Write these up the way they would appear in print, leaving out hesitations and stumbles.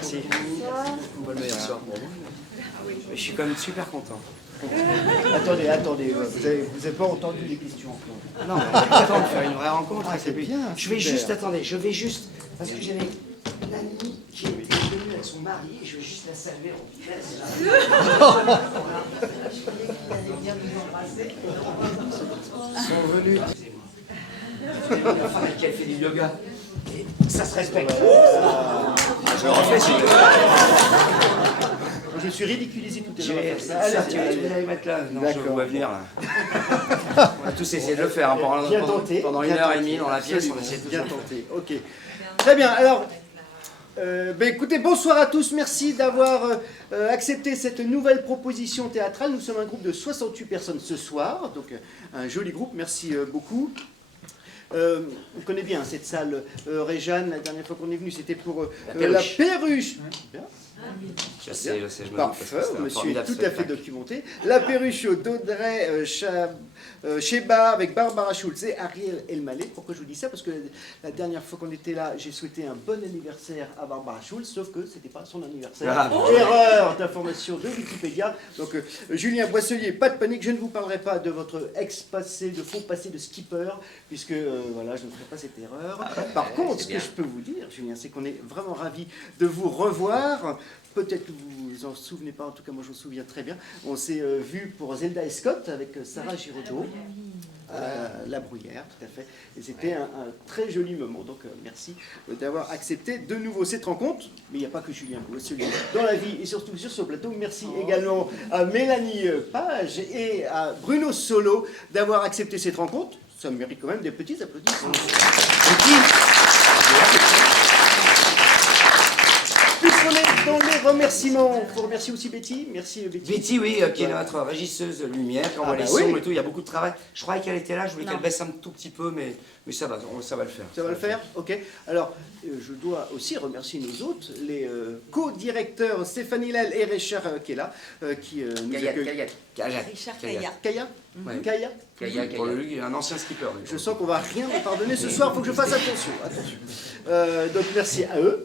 merci. Pas le meilleur soir pour moi. Mais je suis quand même super content. Attendez, vous avez pas entendu les questions encore. Non, mais on a le temps de faire une vraie rencontre. C'est bien. Je vais super. juste, attendez, parce que j'avais une amie qui était venue avec son mari, et je vais juste la saluer en vitesse. Je croyais qu'il allait bien nous embrasser. Ils sont venus. Excusez-moi. La femme avec qui elle fait du yoga. Et ça se respecte. Je le refais, c'est Je me suis ridiculisé tout à l'heure. tu vas aller mettre là. Non, je vois venir là. On a tous essayé de le faire hein, Bien tenté. pendant Bien 1h30 dans la tenté. pièce. On a essayé de tout Bien ça. tenté. Ok. Très bien. Alors, écoutez, bonsoir à tous. Merci d'avoir accepté cette nouvelle proposition théâtrale. Nous sommes un groupe de 68 personnes ce soir, donc un joli groupe. Merci beaucoup. On connaît bien cette salle, Réjeanne. La dernière fois qu'on est venu, c'était pour la Perruche. Bien. Je sais, je me Parfait, doute, monsieur est tout à fait documenté. La Perruche d'Audrey Sheba avec Barbara Schulz et Ariel Elmaleh. Pourquoi je vous dis ça? Parce que la dernière fois qu'on était là, j'ai souhaité un bon anniversaire à Barbara Schulz, sauf que ce n'était pas son anniversaire. Erreur d'information de Wikipédia. Donc, Julien Boisselier, pas de panique, je ne vous parlerai pas de votre ex-passé, de faux passé de skipper, puisque voilà, je ne ferai pas cette erreur. Par contre, ce que je peux vous dire, Julien, c'est qu'on est vraiment ravis de vous revoir. Peut-être que vous vous en souvenez pas, en tout cas moi je me souviens très bien. On s'est vu pour Zelda et Scott avec Sarah Giraudot, La Bruyère, tout à fait. Et c'était un très joli moment. Donc merci d'avoir accepté de nouveau cette rencontre. Mais il n'y a pas que Julien Boisselier dans la vie et surtout sur ce plateau. Merci également à Mélanie Page et à Bruno Solo d'avoir accepté cette rencontre. Ça mérite quand même des petits applaudissements. Puisqu'on est dans les remerciements, il faut remercier aussi Betty. Merci Betty. Betty, oui, qui est notre régisseuse de lumière, qui envoie les sons et tout. Il y a beaucoup de travail. Je croyais qu'elle était là, je voulais qu'elle baisse un tout petit peu, mais ça va le faire. Ça va le faire. Ok. Alors, je dois aussi remercier nos autres, les co-directeurs Stéphanie Lel et Richard Kella, qui nous accueillent. Richard Kaya. Kaya. Ouais. Kaya. Pour lui, un ancien skipper. Lui. Je sens qu'on va rien me pardonner ce soir, il faut que je fasse attention. Donc merci à eux.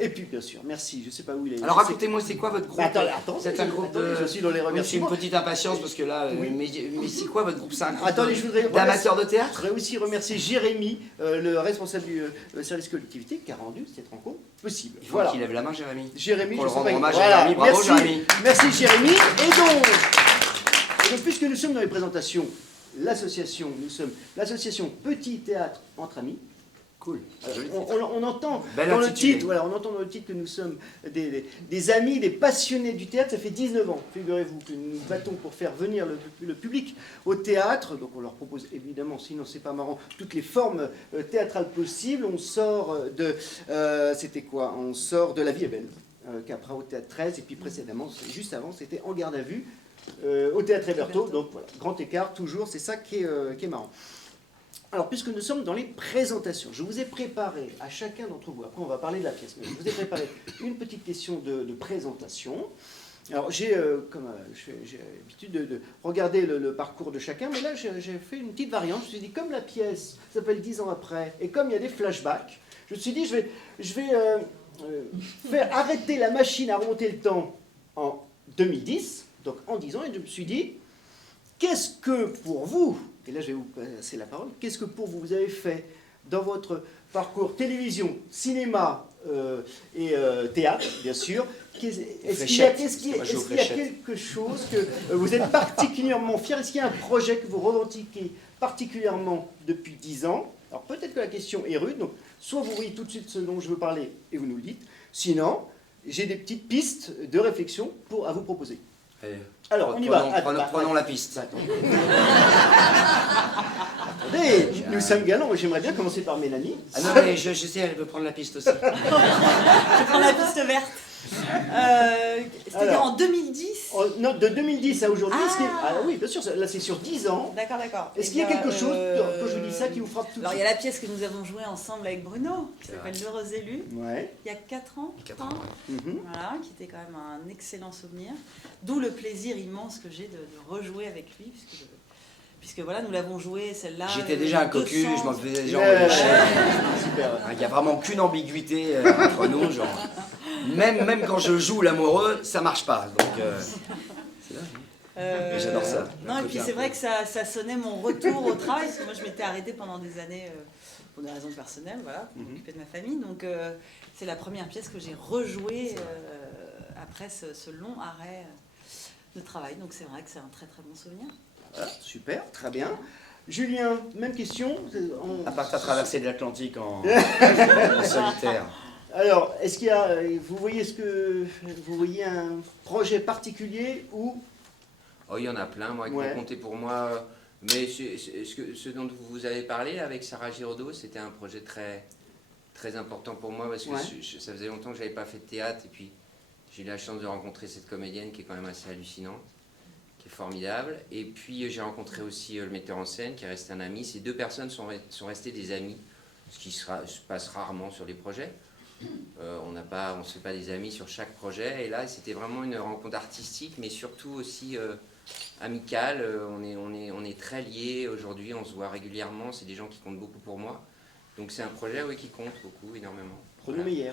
Et puis bien sûr, merci, je ne sais pas où il est. Alors racontez-moi, c'est quoi votre groupe? Attends, c'est un groupe de... je suis dans les remerciements. C'est une petite impatience parce que là, Oui. mais c'est quoi votre groupe? C'est un groupe je voudrais d'amateurs de Je théâtre? voudrais aussi remercier Jérémy, le responsable du service collectivité, qui a rendu cette rencontre possible. Il faut qu'il lève la main, Jérémy. Jérémy, pour je le sais rendre pas. hommage à Jérémy. Bravo, merci, Jérémy. merci Jérémy. Et donc, puisque nous sommes dans les présentations, nous sommes l'association Petit Théâtre Entre Amis. Cool. On entend Bel dans le intitulé. titre, voilà, on entend dans le titre que nous sommes des amis, des passionnés du théâtre. Ça fait 19 ans, figurez-vous, que nous nous battons pour faire venir le public au théâtre. Donc on leur propose évidemment, sinon c'est pas marrant, toutes les formes théâtrales possibles. On sort c'était quoi? On sort de La Vie est belle, qu'après au Théâtre 13, et puis précédemment, juste avant, c'était En garde à vue, au Théâtre Héberto. Donc voilà, grand écart toujours, c'est ça qui est marrant. Alors, puisque nous sommes dans les présentations, je vous ai préparé à chacun d'entre vous, après on va parler de la pièce, mais je vous ai préparé une petite question de présentation. Alors, j'ai l'habitude de regarder le parcours de chacun, mais là, j'ai fait une petite variante. Je me suis dit, comme la pièce s'appelle 10 ans après, et comme il y a des flashbacks, je me suis dit, je vais faire arrêter la machine à remonter le temps en 2010, donc en 10 ans, et je me suis dit, qu'est-ce que pour vous, et là je vais vous passer la parole, qu'est-ce que pour vous avez fait dans votre parcours télévision, cinéma et théâtre, bien sûr? Est-ce qu'il y a quelque chose que vous êtes particulièrement fier? Est-ce qu'il y a un projet que vous revendiquez particulièrement depuis 10 ans? Alors peut-être que la question est rude, donc soit vous voyez tout de suite ce dont je veux parler et vous nous le dites, sinon j'ai des petites pistes de réflexion à vous proposer. Allez. Alors, on y va. Prenons la piste. Attendez, nous sommes galants. J'aimerais bien commencer par Mélanie. Ah non, mais je sais, elle veut prendre la piste aussi. Je prends la piste verte. C'est-à-dire en 2010. Non, de 2010 à aujourd'hui. Ah Oui, bien sûr, là c'est sur 10 ans. D'accord. Est-ce qu'il y a quelque chose, quand je vous dis ça, qui vous frappe tout de Alors, il suite? y a la pièce que nous avons jouée ensemble avec Bruno, qui s'appelle L'Heureux Élu, Ouais. il y a 4 ans. 4 ans, Voilà, qui était quand même un excellent souvenir. D'où le plaisir immense que j'ai de rejouer avec lui, puisque voilà, nous l'avons joué, celle-là. J'étais déjà un cocu, 200. je m'en faisais déjà Ouais, envoyer chier. super. Il n'y a vraiment qu'une ambiguïté entre nous, genre. Même quand je joue l'amoureux, ça marche pas. Donc, c'est dingue. Mais j'adore ça. Non, et puis c'est vrai que ça sonnait mon retour au travail, parce que moi je m'étais arrêtée pendant des années pour des raisons personnelles, voilà, pour m'occuper de ma famille. Donc c'est la première pièce que j'ai rejouée après ce long arrêt de travail. Donc c'est vrai que c'est un très très bon souvenir. Voilà, super, très bien. Julien, même question. À part ta traversée de l'Atlantique en solitaire. Alors, est-ce qu'il y a, vous voyez un projet particulier où Oh, il y en a plein, moi, qui Ouais. vont compter pour moi. Mais ce dont vous avez parlé avec Sarah Giraudot, c'était un projet très, très important pour moi parce que Ouais. ça faisait longtemps que je n'avais pas fait de théâtre. Et puis, j'ai eu la chance de rencontrer cette comédienne qui est quand même assez hallucinante, qui est formidable. Et puis, j'ai rencontré aussi le metteur en scène qui est resté un ami. Ces deux personnes sont restées des amis, ce qui se passe rarement sur les projets. On ne se fait pas des amis sur chaque projet. Et là, c'était vraiment une rencontre artistique, mais surtout aussi amicale. On est très liés aujourd'hui, on se voit régulièrement. C'est des gens qui comptent beaucoup pour moi. Donc c'est un projet qui compte beaucoup, énormément. Renaud Meyer.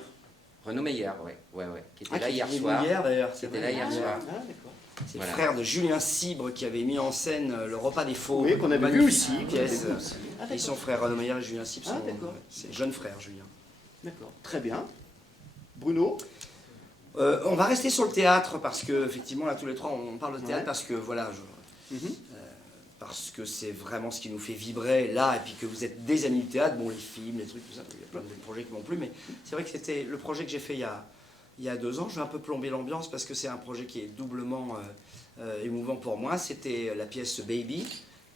Renaud Meyer, ouais, qui était là qui hier est soir. venu hier, d'ailleurs. Qui était là hier soir. Ah, d'accord. C'est Voilà. le frère de Julien Cibre qui avait mis en scène le repas des faux. Oui, qu'on avait vu Magnifique aussi. pièce. Ah, Et son frère Renaud Meyer et Julien Cibre Ah, sont d'accord. c'est jeunes frères, Julien. D'accord, très bien. Bruno. On va rester sur le théâtre parce que effectivement là tous les trois on parle de théâtre Ouais. parce que voilà Mhm. parce que c'est vraiment ce qui nous fait vibrer là et puis que vous êtes des amis du théâtre, bon les films, les trucs tout ça, il y a plein de projets qui m'ont plu mais c'est vrai que c'était le projet que j'ai fait il y a 2 ans, je vais un peu plomber l'ambiance parce que c'est un projet qui est doublement émouvant pour moi, c'était la pièce Baby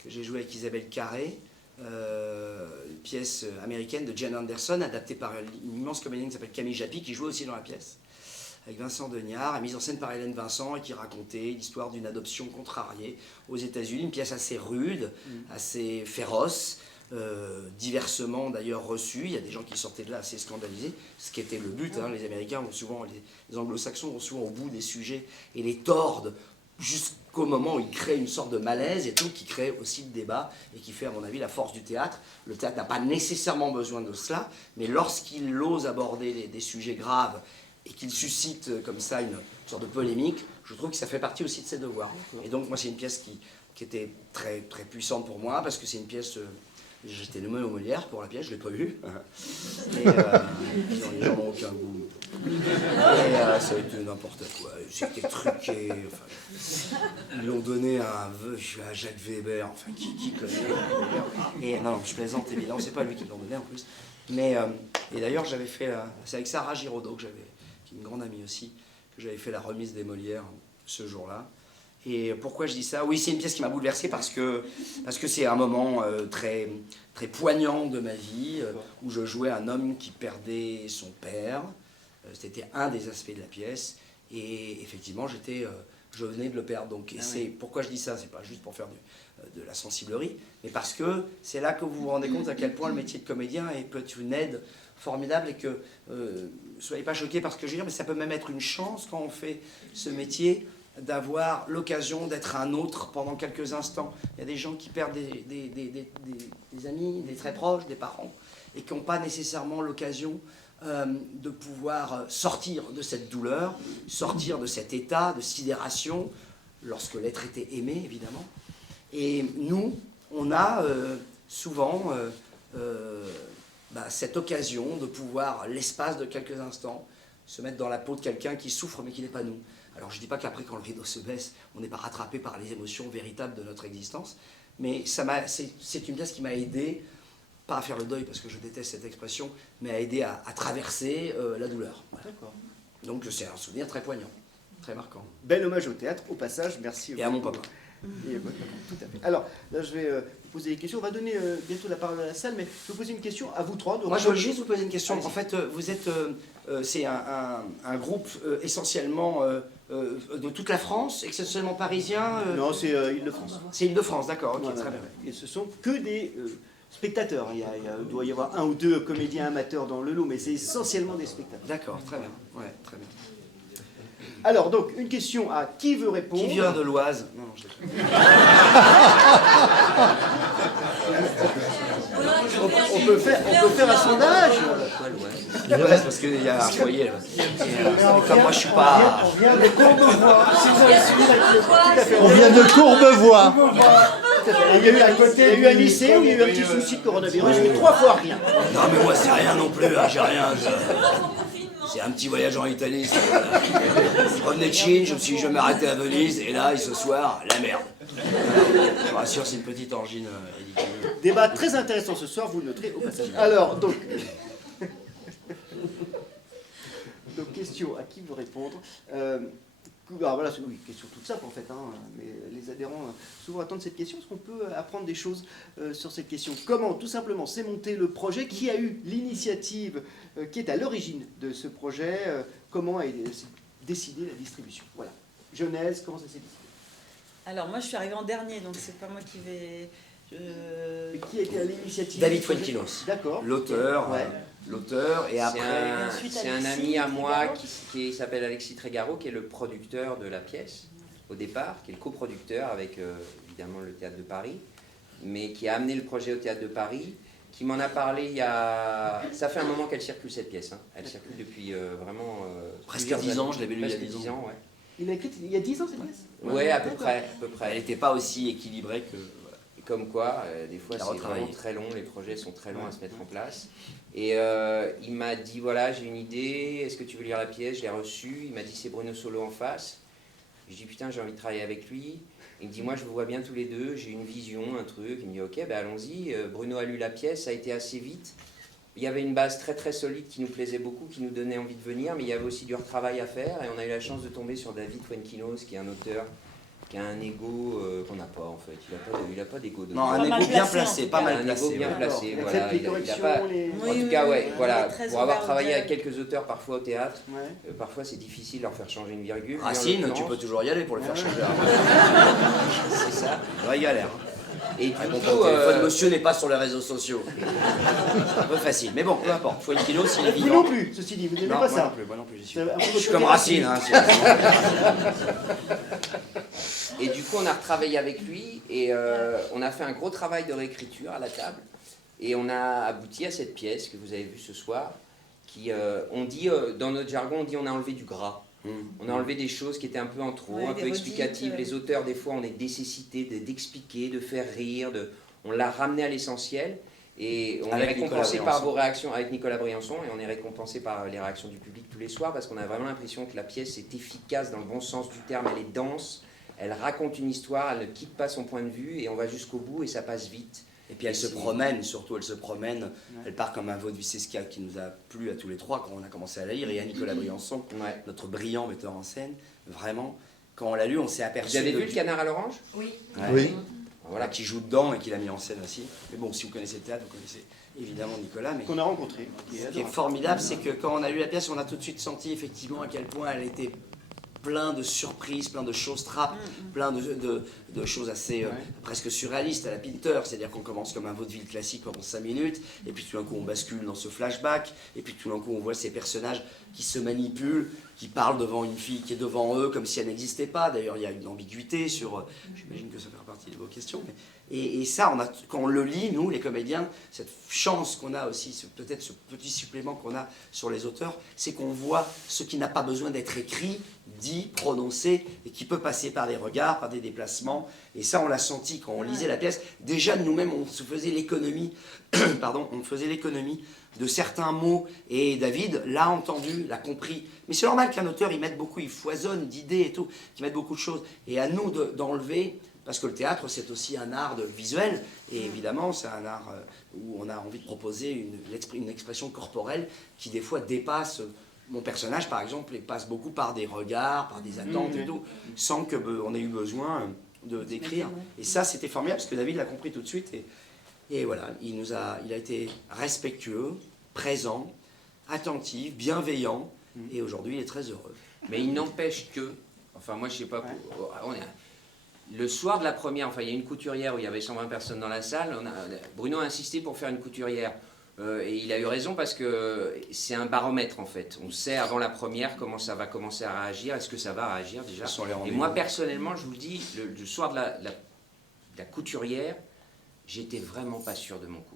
que j'ai jouée avec Isabelle Carré. Une pièce américaine de Jan Anderson, adaptée par une immense comédienne qui s'appelle Camille Japy, qui jouait aussi dans la pièce, avec Vincent Degnard, mise en scène par Hélène Vincent, et qui racontait l'histoire d'une adoption contrariée aux États-Unis, une pièce assez rude, assez féroce, diversement d'ailleurs reçue. Il y a des gens qui sortaient de là assez scandalisés, ce qui était le but. Hein. Les Américains vont souvent, les Anglo-Saxons vont souvent au bout des sujets et les tordent jusqu'au moment où il crée une sorte de malaise et tout, qui crée aussi le débat et qui fait à mon avis la force du théâtre. Le théâtre n'a pas nécessairement besoin de cela, mais lorsqu'il ose aborder des sujets graves et qu'il suscite comme ça une sorte de polémique, je trouve que ça fait partie aussi de ses devoirs. Et donc moi c'est une pièce qui était très, très puissante pour moi parce que c'est une pièce... J'étais nommé au Molière pour la pièce, je ne l'ai pas vue. Et les gens n'ont aucun goût. Et ça a été n'importe quoi. C'était truqué. Enfin, ils l'ont donné à Jacques Weber. Enfin, qui connaît Et non, je plaisante évidemment, c'est pas lui qui l'ont donné en plus. Mais, et d'ailleurs, j'avais fait. C'est avec Sarah Giraudot, qui est une grande amie aussi, que j'avais fait la remise des Molières ce jour-là. Et pourquoi je dis ça? Oui, c'est une pièce qui m'a bouleversé parce que c'est un moment très, très poignant de ma vie où je jouais un homme qui perdait son père. C'était un des aspects de la pièce. Et effectivement, je venais de le perdre. Donc, pourquoi je dis ça? C'est pas juste pour faire de la sensiblerie, mais parce que c'est là que vous vous rendez compte à quel point le métier de comédien peut être une aide formidable et que, soyez pas choqués par ce que je veux dire, mais ça peut même être une chance quand on fait ce métier d'avoir l'occasion d'être un autre pendant quelques instants. Il y a des gens qui perdent des amis, des très proches, des parents, et qui n'ont pas nécessairement l'occasion de pouvoir sortir de cette douleur, sortir de cet état de sidération, lorsque l'être était aimé, évidemment. Et nous, on a souvent cette occasion de pouvoir, l'espace de quelques instants, se mettre dans la peau de quelqu'un qui souffre mais qui n'est pas nous. Alors je ne dis pas qu'après, quand le rideau se baisse, on n'est pas rattrapé par les émotions véritables de notre existence, mais c'est une pièce qui m'a aidé, pas à faire le deuil parce que je déteste cette expression, mais à aider à traverser la douleur. Voilà. Donc c'est un souvenir très poignant, très marquant. Bel hommage au théâtre, au passage, merci. Et à mon papa. Et à votre papa, tout à fait. Alors, là, je vais vous poser des questions. On va donner bientôt la parole à la salle, mais je vais vous poser une question à vous trois. Moi, je veux juste vous poser une question. Allez-y. En fait, vous êtes, c'est un groupe essentiellement de toute la France, essentiellement parisien. Non, c'est Île-de-France. C'est Île-de-France, d'accord, ok, Voilà. très bien. Et ce sont que des spectateurs. Il doit y avoir 1 ou 2 comédiens amateurs dans le lot, mais c'est essentiellement des spectateurs. D'accord, très bien. Ouais, très bien. Alors, donc, une question à qui veut répondre. Qui vient de l'Oise? Non, non, je déconne. On peut faire un sondage. Ouais. Ouais, c'est parce qu'il y a un foyer là. Et comme moi je suis pas. On vient de Courbevoie. Si vous avez suivi tout à fait. On vient de Courbevoie. Et il y a eu à côté, il y a eu un lycée où il y a eu un petit souci de coronavirus, mais 3 fois rien. Non mais moi c'est rien non plus, hein, j'ai rien. C'est un petit voyage en Italie. Voilà. Je revenais de Chine, je me suis dit je vais m'arrêter à Venise, et là, ce soir, la merde. Je vous rassure, c'est une petite angine ridicule. Débat très intéressant ce soir, vous le noterez au passage. Alors, donc... donc, question à qui veut répondre. Alors voilà, c'est une question toute simple en fait, hein, mais les adhérents souvent attendent cette question. Est-ce qu'on peut apprendre des choses sur cette question? Comment, tout simplement, s'est monté le projet? Qui a eu l'initiative qui est à l'origine de ce projet? Comment est décidée la distribution? Voilà. Genèse, comment ça s'est décidé? Alors moi je suis arrivée en dernier, donc c'est pas moi qui vais... Et qui a été à l'initiative? David Fuenquinos. D'accord. L'auteur, Ouais. l'auteur, et après... Ensuite, C'est un Alexis ami à moi Trégaro. qui s'appelle Alexis Trégaro, qui est le producteur de la pièce au départ, qui est le coproducteur avec évidemment le Théâtre de Paris, mais qui a amené le projet au Théâtre de Paris, qui m'en a parlé il y a... Ça fait un moment qu'elle circule cette pièce, hein. Elle circule depuis vraiment... Presque plusieurs 10 ans, années. je l'avais lu il y a Presque 10 ans. ouais. Il a écrit il y a 10 ans cette pièce? Ouais, à peu près. Elle n'était pas aussi équilibrée que... Comme quoi, des fois Il a c'est retravaillé. vraiment très long, les projets sont très longs à se mettre en place. Et il m'a dit, voilà, j'ai une idée, est-ce que tu veux lire la pièce? Je l'ai reçue, il m'a dit, c'est Bruno Solo en face. Je dis, putain, j'ai envie de travailler avec lui. Il me dit, moi je vous vois bien tous les deux, j'ai une vision, un truc. Il me dit, ok, ben allons-y. Bruno a lu la pièce, ça a été assez vite. Il y avait une base très très solide qui nous plaisait beaucoup, qui nous donnait envie de venir, mais il y avait aussi du retravail à faire. Et on a eu la chance de tomber sur David Fuenquinos, qui est un auteur qui a un ego qu'on n'a pas en fait. Il a pas d'ego. Non, un Pas mal ego bien placé, en placé, tout pas cas. mal Un ego placé. bien ouais. placé. Il a Voilà, fait les il a corrections, pas- les... Oui, En tout cas, ouais, il voilà, est très pour avoir ouvert au travaillé avec dialogue. quelques auteurs parfois au théâtre, Ouais. parfois c'est difficile de leur faire changer une virgule. Racine, Lui, en tu peux l'occurrence, toujours y aller pour le faire Ouais. changer. c'est ça. Vraie galère. Et du Répondre coup, au téléphone, monsieur n'est pas sur les réseaux sociaux. C'est un peu facile, mais bon, peu importe. Fuenquinos, il est Vous vivant. non plus, ceci dit, vous n'aimez Non, pas moi non ça. plus, moi non plus, j'y suis. C'est un peu Je votre suis comme côté Racine, hein. Et du coup, on a retravaillé avec lui et on a fait un gros travail de réécriture à la table. Et on a abouti à cette pièce que vous avez vue ce soir, qui, on dit, dans notre jargon, on dit on a enlevé du gras. On a enlevé des choses qui étaient un peu en trop, Ouais, un des peu redites, explicatives. Les auteurs, des fois, on est nécessité d'expliquer, de faire rire. On l'a ramené à l'essentiel. Et on Avec est récompensé Nicolas par Briançon. vos réactions avec Nicolas Briançon. Et on est récompensé par les réactions du public tous les soirs parce qu'on a vraiment l'impression que la pièce est efficace dans le bon sens du terme. Elle est dense, elle raconte une histoire, elle ne quitte pas son point de vue et on va jusqu'au bout et ça passe vite. Et puis elle se promène, surtout elle se promène, elle part comme un vaudeville qui nous a plu à tous les trois quand on a commencé à la lire, et à Nicolas Briançon, Ouais. notre brillant metteur en scène, vraiment, quand on l'a lu, on s'est aperçu Vous avez de- vu le Canard à l'orange? Oui. Ouais. Oui. Voilà, qui joue dedans et qui l'a mis en scène aussi. Mais bon, si vous connaissez le théâtre, vous connaissez évidemment Nicolas, mais qu'on a rencontré. Qui est ce qui est adorable. formidable, c'est que quand on a lu la pièce, on a tout de suite senti effectivement à quel point elle était plein de surprises, plein de choses trappes, plein de choses assez presque surréalistes à la Pinter. C'est-à-dire qu'on commence comme un vaudeville classique pendant 5 minutes, et puis tout d'un coup on bascule dans ce flashback, et puis tout d'un coup on voit ces personnages qui se manipulent, qui parlent devant une fille qui est devant eux comme si elle n'existait pas. D'ailleurs, il y a une ambiguïté sur... J'imagine que ça fait partie de vos questions. Mais, et ça, quand on le lit, nous, les comédiens, cette chance qu'on a aussi, peut-être ce petit supplément qu'on a sur les auteurs, c'est qu'on voit ce qui n'a pas besoin d'être écrit, dit, prononcé, et qui peut passer par des regards, par des déplacements. Et ça, on l'a senti quand on lisait la pièce. Déjà, nous-mêmes, on se faisait l'économie, pardon, on faisait l'économie de certains mots, et David l'a entendu, l'a compris. Mais c'est normal qu'un auteur, il mette beaucoup, il foisonne d'idées et tout, qu'il mette beaucoup de choses. Et à nous d'enlever, parce que le théâtre, c'est aussi un art visuel, et évidemment, c'est un art où on a envie de proposer une expression corporelle qui, des fois, dépasse... Mon personnage, par exemple, il passe beaucoup par des regards, par des attentes et tout, sans qu'on ait eu besoin d'écrire. Et ça, c'était formidable, parce que David l'a compris tout de suite, et voilà, il a été respectueux, présent, attentif, bienveillant, et aujourd'hui il est très heureux. Mais il n'empêche que, enfin moi je sais pas, le soir de la première, enfin il y a une couturière où il y avait 120 personnes dans la salle, Bruno a insisté pour faire une couturière. Et il a eu raison parce que c'est un baromètre en fait. On sait avant la première comment ça va commencer à réagir. Est-ce que ça va réagir déjà? Ce sont les Et rendez-vous. moi personnellement, je vous le dis, le soir de la couturière, j'étais vraiment pas sûr de mon coup.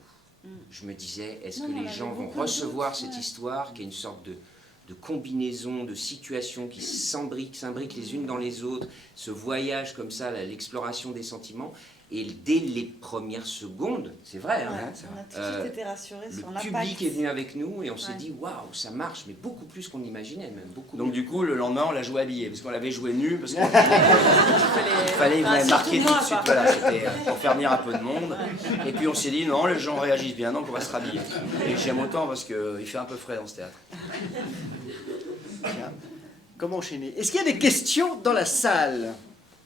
Je me disais, est-ce Non, que on les avait gens vont beaucoup de recevoir doutes, cette ouais. histoire qui est une sorte de combinaison, de situations qui s'imbriquent les unes dans les autres, ce voyage comme ça, l'exploration des sentiments. Et dès les premières secondes, c'est vrai, hein, Ouais, c'est on vrai. a tout de suite été rassurés le sur l'impact. public est venu avec nous et on s'est Ouais. dit waouh, ça marche, mais beaucoup plus qu'on imaginait, même beaucoup. Donc mieux. du coup, le lendemain, on l'a joué habillé, parce qu'on l'avait joué nu, parce qu'il Il fallait enfin, marquer surtout tout moi, de suite, quoi. voilà, c'était pour faire venir un peu de monde. Et puis on s'est dit, non, les gens réagissent bien, donc on va se rhabiller. Et j'aime autant parce qu'il fait un peu frais dans ce théâtre. Bien. Comment enchaîner? Est-ce qu'il y a des questions dans la salle?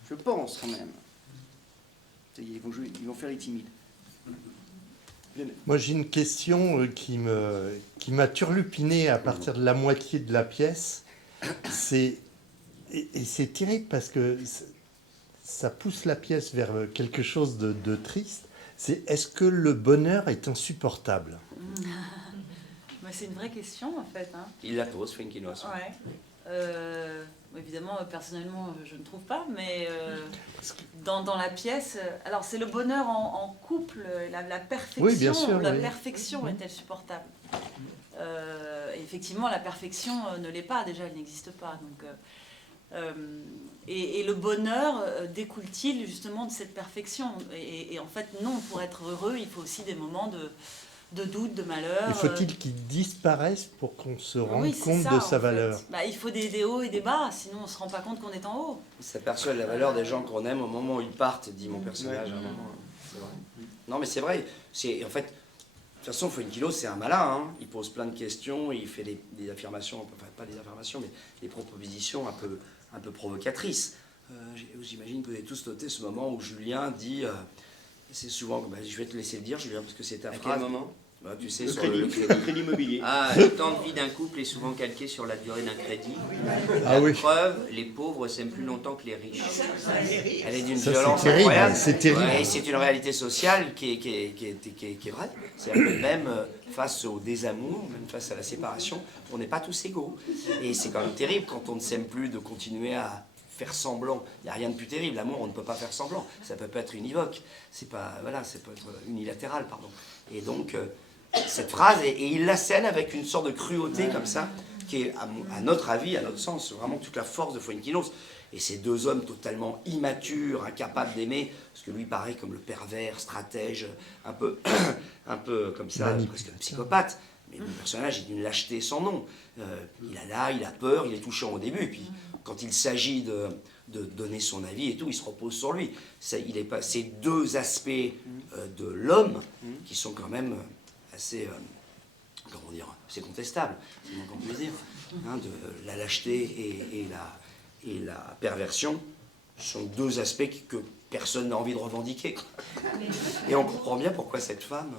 Je pense quand même. Ça y est, ils vont faire les timides. Moi, j'ai une question qui m'a turlupiné à partir de la moitié de la pièce. Et c'est terrible parce que ça pousse la pièce vers quelque chose de triste. C'est est-ce que le bonheur est insupportable? Mais c'est une vraie question en fait. Hein. Il la pose, Frankie Noas. Ouais. Évidemment, personnellement, je ne trouve pas, mais dans la pièce, alors c'est le bonheur en couple, la perfection. Oui, bien sûr, la oui. perfection est-elle supportable? Effectivement, la perfection ne l'est pas, déjà, elle n'existe pas. Donc, et le bonheur découle-t-il justement de cette perfection? Et en fait, non, pour être heureux, il faut aussi des moments de doute, de malheur. Il faut-il qu'il disparaisse pour qu'on se rende Oui, c'est compte ça, de en sa fait. valeur? Bah, il faut des hauts et des bas, sinon on ne se rend pas compte qu'on est en haut. Il s'aperçoit de la valeur des gens qu'on aime au moment où ils partent, dit mon personnage. À un moment. C'est vrai. Non, mais c'est vrai. En fait, de toute façon, Fuenquilos, c'est un malin. Hein. Il pose plein de questions, il fait des affirmations, enfin pas des affirmations, mais des propositions un peu provocatrices. J'imagine que vous avez tous noté ce moment où Julien dit, c'est souvent, je vais te laisser le dire, Julien, parce que c'est ta À phrase. quel moment? Bah, tu sais, Le sur crédit, le le crédit immobilier. Ah, le temps de vie d'un couple est souvent calqué sur la durée d'un crédit. Ah La oui. preuve, les pauvres s'aiment plus longtemps que les riches. Elle est d'une Ça, violence c'est terrible, incroyable. c'est terrible. Ouais, et c'est une réalité sociale qui est vraie. C'est-à-dire que même face au désamour, même face à la séparation, on n'est pas tous égaux. Et c'est quand même terrible quand on ne s'aime plus de continuer à faire semblant. Il n'y a rien de plus terrible. L'amour, on ne peut pas faire semblant. Ça peut pas être univoque. C'est pas, voilà, ça peut être unilatéral, pardon. Et donc, cette phrase, et il l'assène avec une sorte de cruauté comme ça, qui est, à notre avis, à notre sens, vraiment toute la force de Fuenquinos. Et ces deux hommes totalement immatures, incapables d'aimer, parce que lui paraît comme le pervers, stratège, un peu comme ça, presque un psychopathe. Mais le personnage est d'une lâcheté sans nom. Il a peur, il est touchant au début, et puis quand il s'agit de donner son avis et tout, il se repose sur lui. Ces deux aspects de l'homme qui sont quand même assez, comment dire, c'est contestable, c'est le moins qu'on puisse dire, hein, de la lâcheté et la perversion sont deux aspects que personne n'a envie de revendiquer. Et on comprend bien pourquoi cette femme...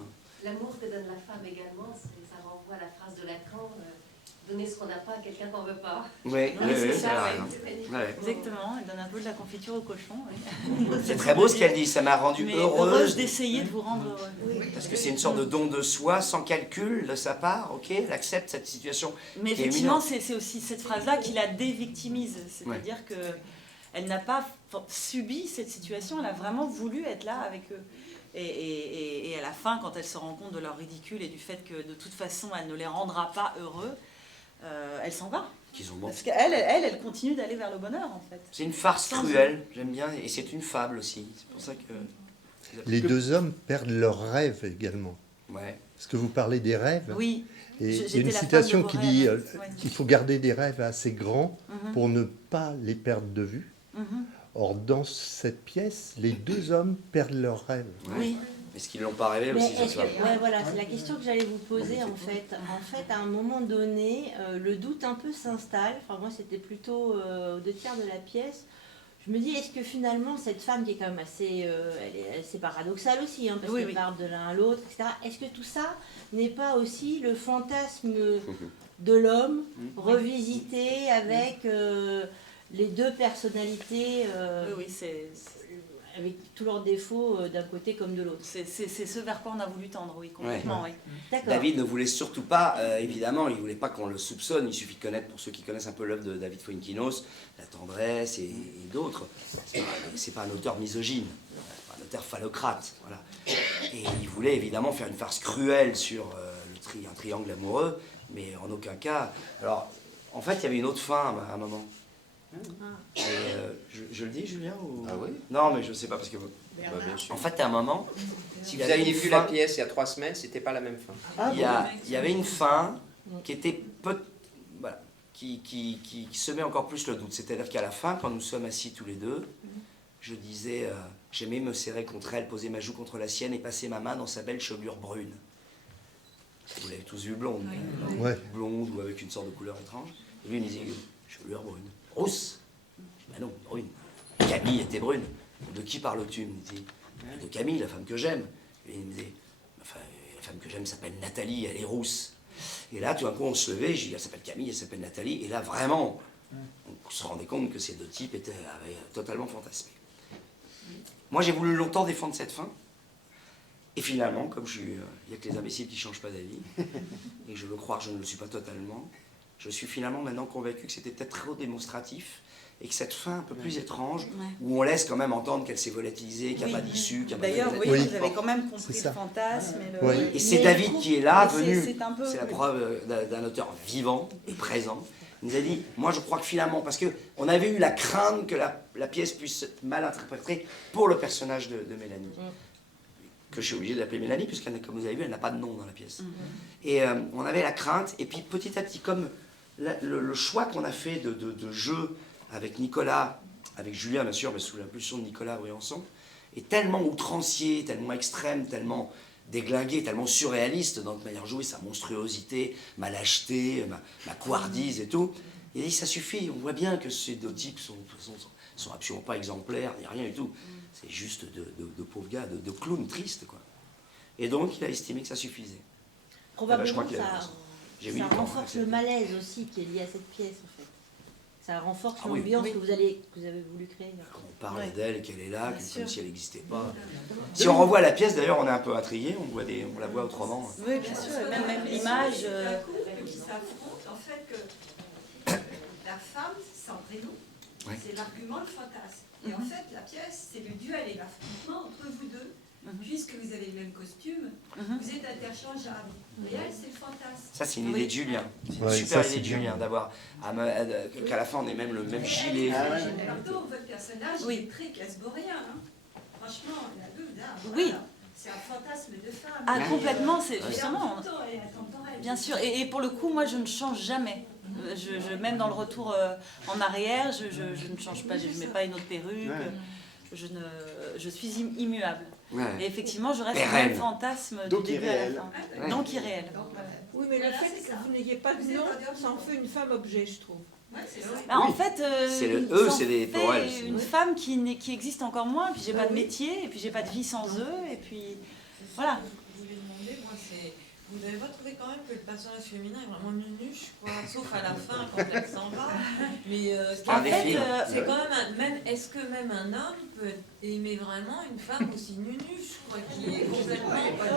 L'amour que donne la femme également, ça renvoie à la phrase de Lacan, donner ce qu'on n'a pas à quelqu'un qu'on ne veut pas. Oui, c'est ça, elle a ouais. raison. C'est magnifique. Ouais. Exactement, elle donne un peu de la confiture au cochon. Oui. C'est très beau ce qu'elle dit, ça m'a rendu Mais heureuse. d'essayer de vous rendre heureux. Oui. Parce que c'est une sorte de don de soi, sans calcul de sa part, ok, elle accepte cette situation. Mais qui est effectivement, éminente. c'est aussi cette phrase-là qui la dévictimise. C'est-à-dire qu'elle n'a pas subi cette situation, elle a vraiment voulu être là avec eux. Et à la fin, quand elle se rend compte de leur ridicule et du fait que de toute façon, elle ne les rendra pas heureux, elle s'en va. Qu'ils ont bon. Parce qu'elle continue d'aller vers le bonheur, en fait. C'est une farce Sans cruelle, j'aime bien, et c'est une fable aussi. C'est pour ça que... Les deux hommes perdent leurs rêves également. Ouais. Est-ce que vous parlez des rêves? Oui. Et il y a J'étais une la femme citation de vos qui dit rêves. Ouais. qu'il faut garder des rêves assez grands Mhm. pour ne pas les perdre de vue. Mhm. Or, dans cette pièce, les deux hommes perdent leurs rêves. Ouais. Oui. Est-ce qu'ils l'ont pas rêvé Mais aussi, cette est-ce que, femme ouais, voilà, c'est la question que j'allais vous poser en fait. En fait, à un moment donné, le doute un peu s'installe. Enfin, moi, c'était plutôt aux deux tiers de la pièce. Je me dis, est-ce que finalement, cette femme qui est quand même assez, c'est paradoxal aussi, hein, parce Oui, qu'elle oui. parle de l'un à l'autre, etc. Est-ce que tout ça n'est pas aussi le fantasme de l'homme revisité avec les deux personnalités Oui, c'est... avec tous leurs défauts d'un côté comme de l'autre. C'est ce vers quoi on a voulu tendre, oui, complètement, oui. D'accord. David ne voulait surtout pas, évidemment, il ne voulait pas qu'on le soupçonne. Il suffit de connaître, pour ceux qui connaissent un peu l'œuvre de David Fuenquinos, La tendresse et d'autres. C'est pas un auteur misogyne, c'est pas un auteur phallocrate. Voilà. Et il voulait évidemment faire une farce cruelle sur un triangle amoureux, mais en aucun cas. Alors, en fait, il y avait une autre fin à un moment. Et, je le dis, Julien ou... Ah oui? Non, mais je ne sais pas parce que. Bah, bien sûr. En fait, à un moment, Si il vous y avait aviez une vu fin- la pièce il y a 3 semaines, c'était pas la même fin. Ah, il y avait une fin qui était voilà, qui semait encore plus le doute. C'est-à-dire qu'à la fin, quand nous sommes assis tous les deux, je disais, j'aimais me serrer contre elle, poser ma joue contre la sienne et passer ma main dans sa belle chevelure brune. Vous l'avez tous vu blonde, Ouais. blonde ou avec une sorte de couleur étrange. Et lui, il me disait, chevelure brune. Rousse? Ben non, brune. Camille était brune. De qui parles-tu? Il me dit, de Camille, la femme que j'aime. Et il me disait, enfin, la femme que j'aime s'appelle Nathalie, elle est rousse. Et là, tout d'un coup, on se levait, je dis, elle s'appelle Camille, elle s'appelle Nathalie. Et là, vraiment, on se rendait compte que ces deux types avaient totalement fantasmé. Moi, j'ai voulu longtemps défendre cette fin. Et finalement, comme il n'y a que les imbéciles qui ne changent pas d'avis, et que je veux croire que je ne le suis pas totalement, je suis finalement maintenant convaincu que c'était peut-être trop démonstratif, et que cette fin un peu plus étrange, où on laisse quand même entendre qu'elle s'est volatilisée, qu'il n'y a pas d'issue, qu'il n'y a pas de... D'ailleurs, oui, Oui. vous avez quand même compris C'est ça. le fantasme. Et le... Oui. Et c'est Mais David du coup, qui est là, mais venu, c'est un peu... c'est la preuve d'un auteur vivant et présent. Il nous a dit, moi je crois que finalement, parce qu'on avait eu la crainte que la pièce puisse être mal interprétée pour le personnage de Mélanie, que je suis obligé d'appeler Mélanie, puisque comme vous avez vu, elle n'a pas de nom dans la pièce. Et on avait la crainte, et puis petit à petit, comme le choix qu'on a fait de jeu avec Nicolas, avec Julien bien sûr, mais sous l'impulsion de Nicolas Briançon, est tellement outrancier, tellement extrême, tellement déglingué, tellement surréaliste dans notre manière de jouer, sa monstruosité, ma lâcheté, ma couardise et tout. Il a dit, ça suffit, on voit bien que ces deux types sont absolument pas exemplaires, il n'y a rien du tout. C'est juste de pauvres gars, de clowns tristes, quoi. Et donc, il a estimé que ça suffisait. Probablement je crois qu'il a ça, raison. J'ai mis ça le temps à renforce accepter. le malaise aussi qui est lié à cette pièce en fait. Ça renforce Ah oui. l'ambiance Oui. que vous avez voulu créer. On parle Ouais. d'elle, qu'elle est là, Bien sûr. comme si elle n'existait pas. Si on revoit la pièce, d'ailleurs, on est un peu intrigué, on la voit autrement. Oui, bien sûr, et même l'image... qui s'affrontent, en fait, que la femme, Sandrino, Ouais. c'est l'argument, le fantasme. Et en fait, la pièce, c'est le duel et l'affrontement entre vous deux, puisque vous avez le même costume, vous êtes interchangeables. Et elle, c'est le fantasme. Ça, c'est une idée de Julien. C'est une Ouais, super ça, idée c'est de bien. Julien, d'avoir qu'à la fin, on ait même le même gilet. Pardon, votre personnage, Oui. il est très casborien. Hein. Franchement, la deux, là, Oui. voilà. C'est un fantasme de femme. Ah, complètement, c'est Et en justement... même temps, elle est intemporelle. Bien sûr, et pour le coup, moi je ne change jamais. Même dans le retour en arrière, je ne change pas, je ne mets pas une autre perruque, je suis immuable. Ouais. Et effectivement, je reste le Pérenne. même fantasme du Donc début à la irréel. fin. Ouais. Donc irréel. Oui, mais le Voilà, fait c'est que ça. vous n'ayez pas de Vous êtes nom, pas ça en fait une femme objet, je trouve. Ouais, c'est ça. Bah, en fait, C'est le ils eux, en c'est des fait pour elle, c'est- une femme qui existe encore moins, puis j'ai pas de métier, et puis j'ai pas de vie sans eux, et puis voilà. Je voulais demander, moi, c'est. Vous n'avez pas trouvé quand même que le personnage féminin est vraiment nunuche, quoi, sauf à la fin quand elle s'en va. Mais C'est un En des fait, films. c'est quand même est-ce que même un homme peut aimer vraiment une femme aussi nunuche, quoi, qui est complètement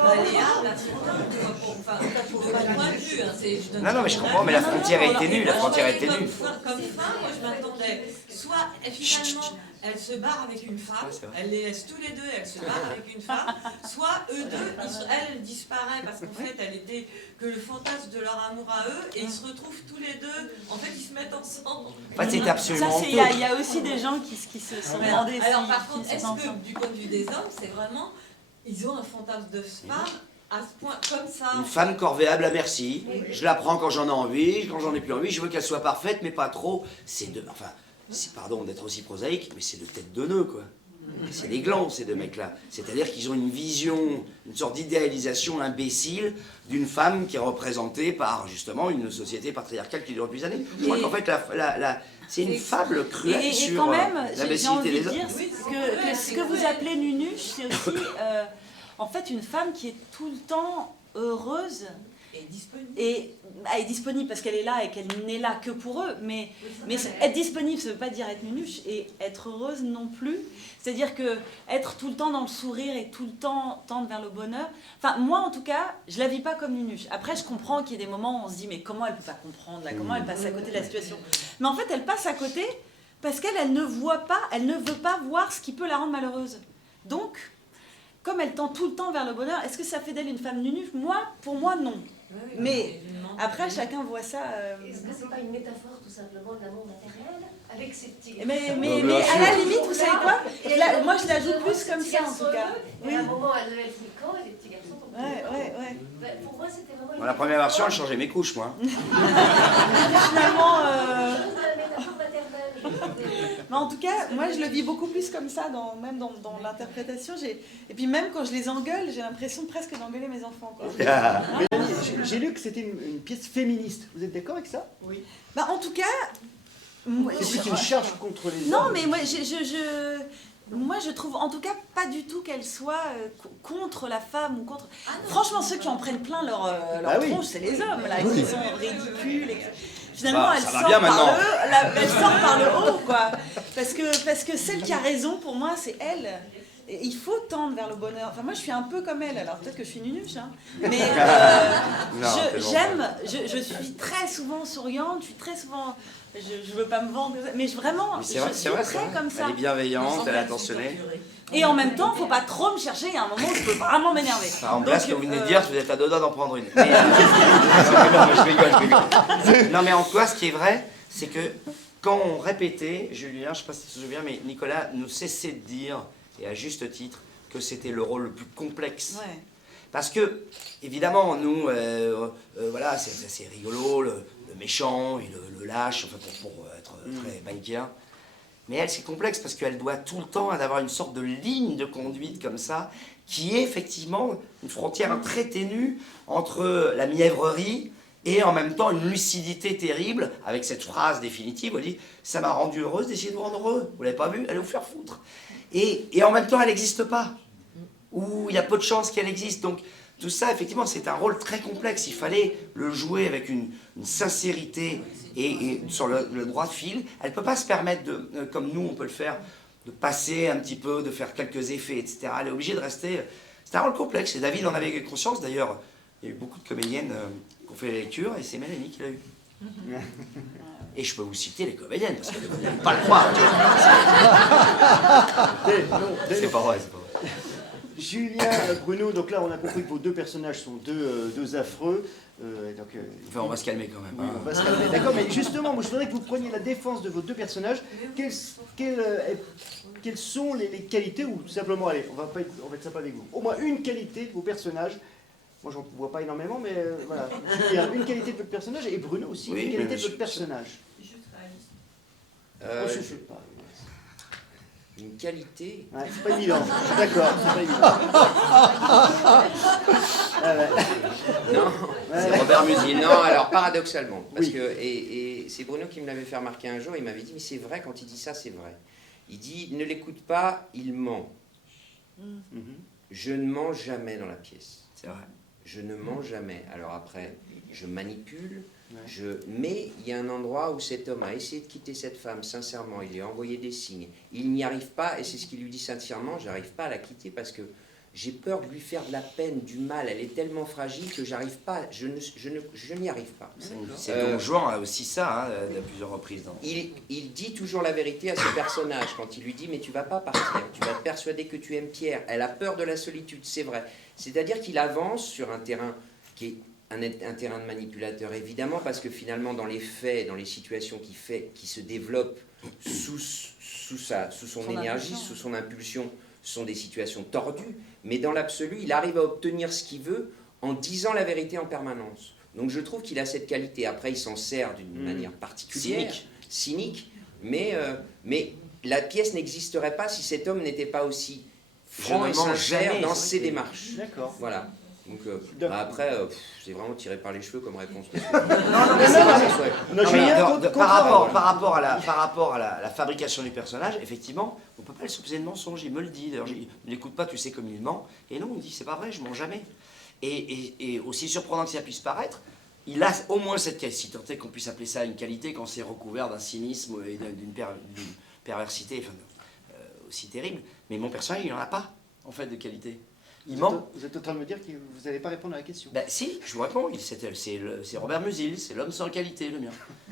baléable à son temps, quoi, enfin, de mon point de vue, hein, je donne Non, mais je mon comprends, avis. mais la frontière est ténue, la frontière est ténue. Comme femme, moi je m'attendais, soit finalement elle se barre avec une femme, Ouais, c'est vrai. elle les laisse tous les deux, elle se barre avec une femme, soit eux deux, elle disparaît parce qu'en fait elle était que le fantasme de leur amour à eux et ils se retrouvent tous les deux, en fait ils se mettent ensemble. En fait, c'est Ça, absolument il y a aussi des gens qui se sont demandé Alors si- par qui contre, se est-ce sont que ensemble. du point de vue des hommes, c'est vraiment, ils ont un fantasme de femme à ce point, comme ça. Une femme corvéable à merci. Je la prends quand j'en ai envie, quand j'en ai plus envie. Je veux qu'elle soit parfaite, mais pas trop. Enfin, c'est pardon d'être aussi prosaïque, mais c'est de tête de nœud, quoi. C'est les glands, ces deux mecs-là. C'est-à-dire qu'ils ont une vision, une sorte d'idéalisation imbécile d'une femme qui est représentée par, justement, une société patriarcale qui dure depuis des années. Je crois qu'en fait, c'est une fable cruelle Et sur quand même, j'ai l'imbécilité envie des de hommes. dire que ce que vous appelez nunuche, c'est aussi en fait une femme qui est tout le temps heureuse Et disponible. Et elle est disponible parce qu'elle est là et qu'elle n'est là que pour eux. Mais être disponible, ça ne veut pas dire être nunuche. Et être heureuse non plus. C'est-à-dire que être tout le temps dans le sourire et tout le temps tendre vers le bonheur. Enfin, moi, en tout cas, je la vis pas comme nunuche. Après, je comprends qu'il y ait des moments où on se dit, mais comment elle peut pas comprendre là? Comment elle passe à côté de la situation? Mais en fait, elle passe à côté parce qu'elle ne voit pas, elle ne veut pas voir ce qui peut la rendre malheureuse. Donc, comme elle tend tout le temps vers le bonheur, est-ce que ça fait d'elle une femme nunuche? Pour moi, non. Oui, Mais après, chacun voit ça. Est-ce que c'est pas une métaphore tout simplement de l'amour matériel avec ces petits Mais à la limite, vous savez quoi? Moi, je la joue plus comme ça, en tout cas. Et à un moment, elle levait le camp et les petits garçons. Ouais. Ben, pour moi, c'était vraiment Dans la première version, elle changeait mes couches, moi. Finalement, la métaphore maternelle. mais en tout cas, moi, je le vis beaucoup plus comme ça, même dans l'interprétation. Et puis même quand je les engueule, j'ai l'impression presque d'engueuler mes enfants, quoi. Mélanie, j'ai lu que c'était une pièce féministe. Vous êtes d'accord avec ça? Oui. Bah, en tout cas, moi, C'est plus une charge contre les non, hommes. mais moi, je trouve en tout cas pas du tout qu'elle soit contre la femme ou contre. Ah non. Franchement, ceux qui en prennent plein leur Ah oui. tronche, c'est les hommes là, qui sont ridicules. Finalement, Bah, elle ça va sort bien par maintenant. elle sort par le haut, quoi. Parce que celle qui a raison pour moi, c'est elle. Et il faut tendre vers le bonheur. Enfin, moi, je suis un peu comme elle. Alors peut-être que je suis nunuche, hein. Mais Non, je suis très souvent souriante. Je suis très souvent. Je veux pas me vendre, mais vraiment, Mais je c'est vrai, suis c'est vrai, très c'est vrai. comme ça. Elle est bienveillante, elle est attentionnée. Et en même temps, faut pas trop me chercher. Il y a un moment où je peux vraiment m'énerver. Enfin, en vrai, ce que vous venez de dire, vous êtes à deux doigts d'en prendre une. Mais, je rigole. Non, mais en quoi, ce qui est vrai, c'est que quand on répétait, Julien, je sais pas si tu te souviens, mais Nicolas nous cessait de dire, et à juste titre, que c'était le rôle le plus complexe. Ouais. Parce que, évidemment, nous, voilà, c'est rigolo, le méchant et le lâche, enfin, pour être très manichéen. Mais elle, c'est complexe parce qu'elle doit tout le temps avoir une sorte de ligne de conduite comme ça, qui est effectivement une frontière très ténue entre la mièvrerie et en même temps une lucidité terrible, avec cette phrase définitive, elle dit « ça m'a rendu heureuse d'essayer de vous rendre heureux, vous l'avez pas vu, allez vous faire foutre ». Et en même temps, elle n'existe pas, ou il y a peu de chances qu'elle existe. Donc tout ça, effectivement, c'est un rôle très complexe. Il fallait le jouer avec une sincérité et sur le droit de fil. Elle ne peut pas se permettre, comme nous, on peut le faire, de passer un petit peu, de faire quelques effets, etc. Elle est obligée de rester... C'est un rôle complexe. Et David en avait conscience. D'ailleurs, il y a eu beaucoup de comédiennes qui ont fait les lectures, et c'est Mélanie qui l'a eu. Et je peux vous citer les comédiennes, parce que vous n'allez pas le croire. C'est pas vrai, c'est pas vrai. Julien, Bruno, donc là on a compris que vos deux personnages sont deux affreux. Enfin, on va se calmer quand même. Oui, Hein. on va se calmer. D'accord, mais justement, moi je voudrais que vous preniez la défense de vos deux personnages. Quelles sont les qualités, ou tout simplement, allez, on va être sympa avec vous. Au moins une qualité de vos personnages. Moi j'en vois pas énormément, mais voilà. Julien, une qualité de votre personnage, et Bruno aussi, Oui, une qualité mais de votre personnage. Juste réaliste. Moi, je sais pas. Une qualité. Ouais, c'est pas évident, je suis d'accord, c'est pas évident. Ah ouais. Non, c'est Robert Musil. Non, alors paradoxalement, parce que et c'est Bruno qui me l'avait fait remarquer un jour. Il m'avait dit, mais c'est vrai, quand il dit ça, c'est vrai. Il dit, ne l'écoute pas, il ment. Je ne mens jamais dans la pièce. C'est vrai. Je ne mens jamais. Alors après, je manipule. Mais il y a un endroit où cet homme a essayé de quitter cette femme, sincèrement, il lui a envoyé des signes. Il n'y arrive pas, et c'est ce qu'il lui dit sincèrement, j'arrive pas à la quitter parce que j'ai peur de lui faire de la peine, du mal. Elle est tellement fragile que j'arrive pas, je n'y arrive pas. C'est Don Juan a aussi ça, hein, à plusieurs reprises. Il dit toujours la vérité à ce personnage quand il lui dit « mais tu vas pas partir, tu vas te persuader que tu aimes Pierre ». Elle a peur de la solitude, c'est vrai. C'est-à-dire qu'il avance sur un terrain qui est un terrain de manipulateur, évidemment, parce que finalement, dans les faits, dans les situations qui se développent sous son énergie, sous son impulsion, sont des situations tordues, mais dans l'absolu, il arrive à obtenir ce qu'il veut en disant la vérité en permanence. Donc je trouve qu'il a cette qualité. Après, il s'en sert d'une manière particulière, cynique, mais la pièce n'existerait pas si cet homme n'était pas aussi franc et sincère dans ses démarches. D'accord. Voilà. Donc après, c'est vraiment tiré par les cheveux comme réponse. Par rapport à la fabrication du personnage, effectivement, on ne peut pas le soupçonner de mensonge. Il me le dit. D'ailleurs, il ne l'écoute pas, tu sais comme il ment. Et non, il me dit, c'est pas vrai, je mens jamais. Et aussi surprenant que ça puisse paraître, il a au moins cette qualité, si tant est qu'on puisse appeler ça une qualité quand c'est recouvert d'un cynisme et d'une perversité aussi terrible. Mais mon personnage, il n'en a pas, en fait, de qualité. Il ment. Vous êtes en train de me dire que vous n'allez pas répondre à la question. Ben si, je vous réponds, c'est Robert Musil, c'est l'homme sans qualité, le mien.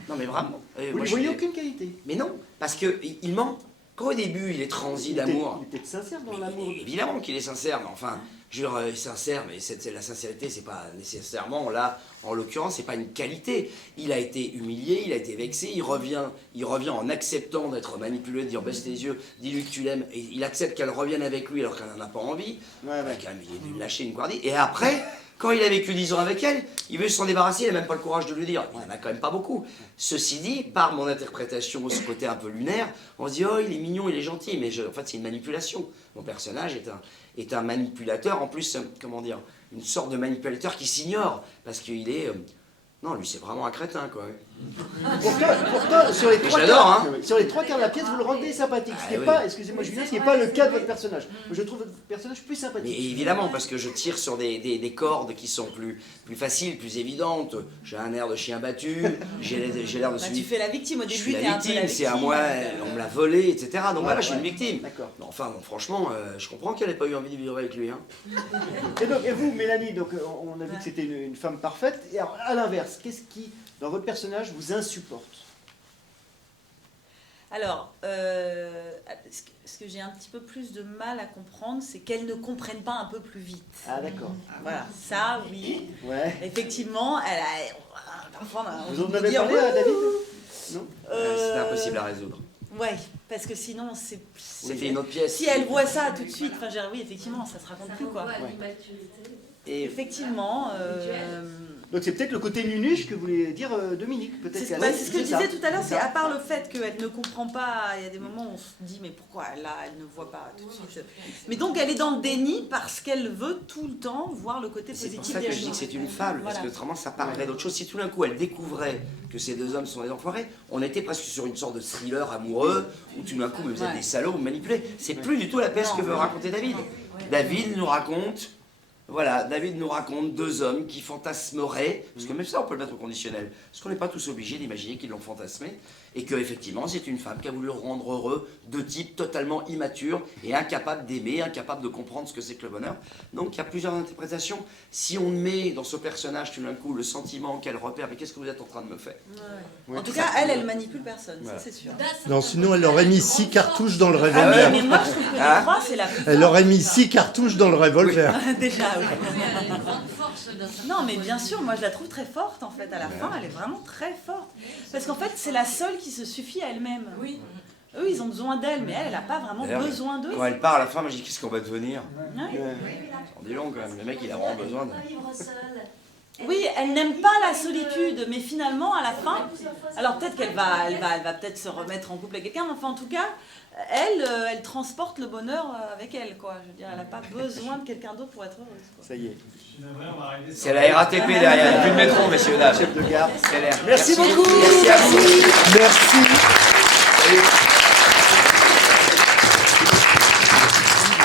Non mais vraiment. Vous ne voyez aucune qualité. Mais non, parce qu'il ment. Quand au début, il est transi d'amour. Il était sincère dans l'amour. Évidemment qu'il est sincère, mais enfin, je veux dire, il est sincère, mais la sincérité, c'est pas nécessairement, là, en l'occurrence, c'est pas une qualité. Il a été humilié, il a été vexé, il revient en acceptant d'être manipulé, de dire baisse tes yeux, dis-lui que tu l'aimes, et il accepte qu'elle revienne avec lui alors qu'elle n'en a pas envie. Ouais. Quand même, il est dû lâcher une guardie. Et après, quand il a vécu 10 ans avec elle, il veut s'en débarrasser, il n'a même pas le courage de lui dire. Il n'en a quand même pas beaucoup. Ceci dit, par mon interprétation, ce côté un peu lunaire, on se dit, oh, il est mignon, il est gentil, mais en fait, c'est une manipulation. Mon personnage est un manipulateur, en plus, comment dire, une sorte de manipulateur qui s'ignore, parce qu'il est... non, lui, c'est vraiment un crétin, quoi. Pourtant, sur les trois quarts de la pièce, vous le rendez sympathique. Ce qui n'est pas, excusez-moi Julien, ce qui n'est pas le cas de votre personnage. Je trouve votre personnage plus sympathique. Mais évidemment, parce que je tire sur des cordes qui sont plus faciles, plus évidentes. J'ai un air de chien battu, j'ai l'air de celui... Tu fais la victime au Je début, suis la t'es un peu victime, la victime. c'est à moi, on me l'a volé, etc. Donc voilà, je suis une Ouais. victime. D'accord. Enfin, bon, franchement, je comprends qu'elle n'ait pas eu envie de vivre avec lui. Hein. Et vous, Mélanie, donc, on a vu que c'était une femme parfaite. Et alors, à l'inverse, qu'est-ce qui, dans votre personnage, vous insupporte? Alors, ce que j'ai un petit peu plus de mal à comprendre, c'est qu'elles ne comprennent pas un peu plus vite. Ah, d'accord. Voilà, ça, oui. Ouais. Effectivement, parfois, on a Vous en envie de avez dire, parlé à David? Non. C'était impossible à résoudre. Ouais, parce que sinon, C'était une autre pièce. si elle voit ça tout de suite, enfin, oui, effectivement, ça se raconte Ça plus, quoi. renvoie à Ouais. l'immaturité. Et Effectivement. Donc c'est peut-être le côté nunuche que voulait dire Dominique. Peut-être C'est qu'elle- ce que je ça. disais tout à l'heure, c'est ça. à part le fait qu'elle ne comprend pas, il y a des moments où on se dit mais pourquoi là elle ne voit pas tout de suite. Mais donc elle est dans le déni parce qu'elle veut tout le temps voir le côté c'est pour positif ça des que je dis choses. que c'est une fable, parce Voilà. que autrement ça parlerait d'autre chose. Si tout d'un coup elle découvrait que ces deux hommes sont des enfoirés, on était presque sur une sorte de thriller amoureux, où tout d'un coup vous êtes des salauds, vous manipulez. C'est plus du tout la pièce que veut raconter David. David nous raconte... Voilà, David nous raconte deux hommes qui fantasmeraient, parce que même ça on peut le mettre au conditionnel, parce qu'on n'est pas tous obligés d'imaginer qu'ils l'ont fantasmé, et que effectivement c'est une femme qui a voulu le rendre heureux, de type totalement immature et incapable d'aimer, incapable de comprendre ce que c'est que le bonheur. Donc il y a plusieurs interprétations. Si on met dans ce personnage tout d'un coup le sentiment qu'elle repère, mais qu'est-ce que vous êtes en train de me faire? En tout cas, elle manipule personne, Voilà. ça c'est sûr. Non, sinon elle aurait mis 6 cartouches dans le Ah, revolver. mais moi je trouve que les Hein trois c'est la plus Elle aurait mis 6 cartouches dans le revolver. déjà. Oui. Elle a une grande force dans sa Non, mais bien sûr, moi je la trouve très forte en fait. À la fin, elle est vraiment très forte. Parce qu'en fait, c'est la seule qui se suffit à elle-même. Oui. Eux, ils ont besoin d'elle, mais elle n'a pas vraiment D'ailleurs, besoin d'eux. Quand elle part à la fin, moi je dis qu'est-ce qu'on va devenir? Ouais. On dit long quand même, le mec il a vraiment besoin de... Pas vivre seule. Oui, elle n'aime pas la solitude, mais finalement, à la fin, alors peut-être qu'elle va peut-être se remettre en couple avec quelqu'un, mais enfin en tout cas, elle transporte le bonheur avec elle, quoi. Je veux dire, elle n'a pas besoin de quelqu'un d'autre pour être heureuse, quoi. Ça y est. C'est la RATP derrière, il n'y a plus de métro, messieurs, dames. Chef de gare. C'est l'air. Merci beaucoup. Merci à vous. Merci. Salut.